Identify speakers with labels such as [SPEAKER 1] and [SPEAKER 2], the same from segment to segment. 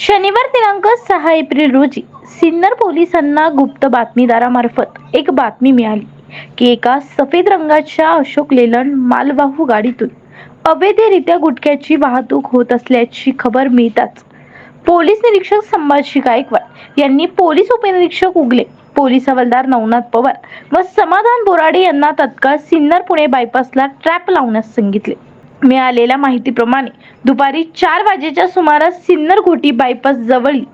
[SPEAKER 1] शनिवार दिनांक सहा एप्रिल रोजी सिन्नर पोलिसांना गुप्त बातमीदारामार्फत एक बातमी मिळाली की एका सफेद रंगाच्या अशोक लेलंड मालवाहू गाडीतून अवैधरित्या गुटख्याची वाहतूक होत असल्याची खबर मिळताच पोलीस निरीक्षक संभाजी गायकवाड यांनी पोलीस उपनिरीक्षक उगले पोलीस हवालदार नवनाथ पवार व समाधान बोराडे यांना तत्काळ सिन्नर पुणे बायपासला ट्रॅप लावण्यास सांगितले. मिळालेल्या माहितीप्रमाणे दुपारी चार वाजेच्या सुमारास सिन्नर घोटी बायपास जवळील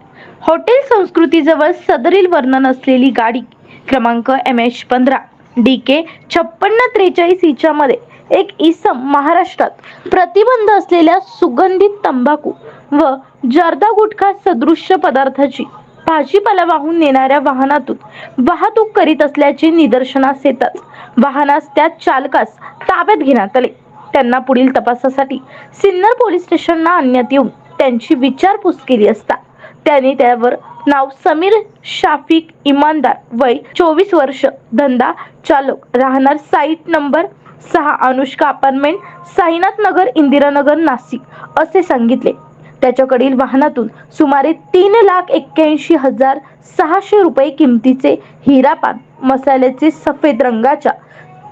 [SPEAKER 1] हॉटेल संस्कृतीजवळ सदरील वर्णन असलेली गाडी क्रमांक एम एच पंधरा डी के छप्पन्न त्रेचाळीस हिच्यामध्ये एक इसम महाराष्ट्रात प्रतिबंध असलेल्या सुगंधित तंबाखू व जर्दा गुटखा सदृश्य पदार्थाची भाजीपाला वाहून नेणाऱ्या वाहनातून वाहतूक करीत असल्याचे निदर्शनास येताच वाहनास त्या चालकास ताब्यात घेण्यात आले. त्यांना पुढील तपासासाठी सिन्नर पोलीस स्टेशनला आणण्यात येऊन त्यांची विचारपूस केली असता. त्यांनी त्यावर नाव समीर शाफिक इमानदार वय चोवीस वर्ष धंदा चालक राहणार साईट नंबर सहा अनुष्का अपार्टमेंट साईनाथ नगर इंदिरानगर नाशिक असे सांगितले. त्याच्याकडील वाहनातून सुमारे तीन लाख एक्क्याऐंशी हजार सहाशे रुपये किमतीचे हिरापान मसाल्याचे सफेद रंगाच्या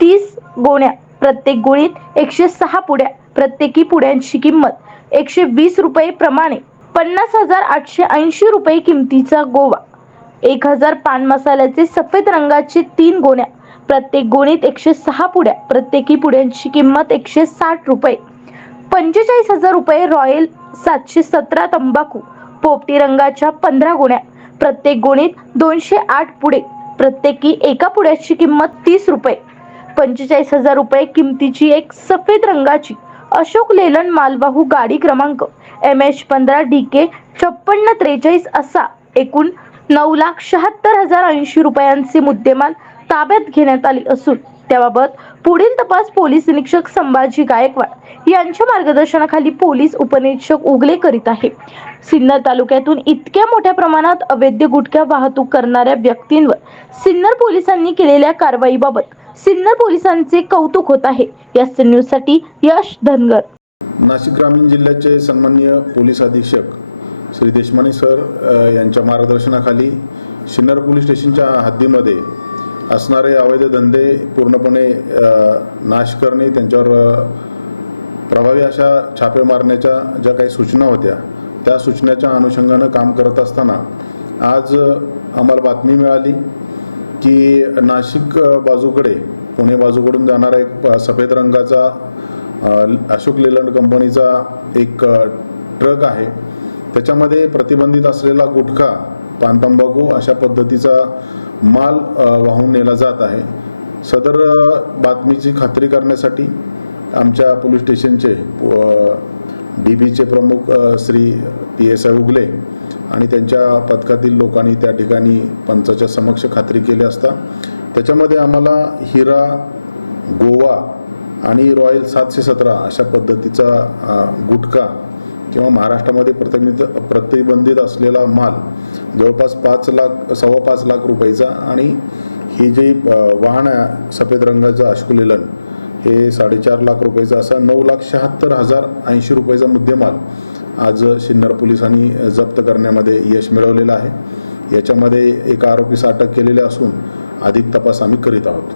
[SPEAKER 1] तीस गोण्या प्रत्येक गोणीत एकशे सहा पुड्या प्रत्येकी पुड्यांची किंमत एकशे वीस रुपये प्रमाणे. पन्नास हजार आठशे ऐंशी रुपये किमतीचा गोवा. एक हजार पान मसाल्याचे सफेद रंगाचे तीन गोण्या प्रत्येक गोणीत एकशे सहा पुड्या प्रत्येकी पुड्यांची किंमत एकशे साठ रुपये. पंचेचाळीस हजार रुपये रॉयल सातशे सतरा तंबाखू पोपटी रंगाच्या पंधरा गोण्या प्रत्येक गोणीत दोनशे आठ पुडे प्रत्येकी एका पुड्याची किंमत तीस रुपये. पंचेचाळीस हजार रुपये किमतीची एक सफेद रंगाची अशोक लेलन मालवाहू गाडी क्रमांक. एम एच पंधरा डी के छप्पन्न त्रेचाळीस असा एकूण नऊ लाख शहात्तर हजार ऐंशी रुपयांचे मुद्देमाल ताब्यात घेण्यात आले असून त्याबाबत पुढील तपास पोलीस निरीक्षक संभाजी गायकवाड यांच्या मार्गदर्शनाखाली पोलीस उपनिरीक्षक उगले करीत आहे. सिन्नर तालुक्यातून इतक्या मोठ्या प्रमाणात अवैध गुटख्या वाहतूक करणाऱ्या व्यक्तींवर सिन्नर पोलिसांनी केलेल्या कारवाईबाबत सिन्नर पोलिसांचे कौतुक होत आहे. या न्यूजसाठी यश धनगर.
[SPEAKER 2] नाशिक ग्रामीण जिल्ह्याचे सन्माननीय पोलीस अधीक्षक श्री देशमाने सर यांच्या मार्गदर्शनाखाली सिन्नर पोलीस स्टेशनच्या हद्दीमध्ये असणारे अवैध धंदे पूर्णपणे नाश करणे त्यांच्यावर प्रभावी अशा छापे मारण्याच्या ज्या काही सूचना होत्या त्या सूचनेच्या अनुषंगानं काम करत असताना आज आम्हाला बातमी मिळाली की नाशिक बाजूकडे पुणे बाजूकडून जाणारा एक सफेद रंगाचा अशोक लेलंड कंपनीचा एक ट्रक आहे. त्याच्यामध्ये प्रतिबंधित असलेला गुटखा पानतंबाखू अशा पद्धतीचा माल वाहून नेला जात आहे. सदर बातमीची खात्री करण्यासाठी आमच्या पोलीस स्टेशनचे डी बीचे प्रमुख Shri P S I Ugale आणि त्यांच्या पथकातील लोकांनी त्या ठिकाणी पंचाच्या समक्ष खात्री केली असता त्याच्यामध्ये आम्हाला हिरा गोवा आणि रॉयल सातशे सतरा अशा पद्धतीचा गुटखा किंवा महाराष्ट्रामध्ये प्रतिबंधित प्रतिबंधित असलेला माल जवळपास पाच लाख सव्वा पाच लाख रुपयाचा आणि ही जी वाहन आहे सफेद रंगाचं अश्कुलेलन हे साडेचार लाख रुपयाचं असा नऊ लाख शहात्तर हजार ऐंशी रुपयाचा मुद्देमाल आज सिन्नर पोलिसांनी जप्त करण्यामध्ये यश मिळवलेलं आहे. याच्यामध्ये एका आरोपीस अटक केलेली असून अधिक तपास आम्ही करीत आहोत.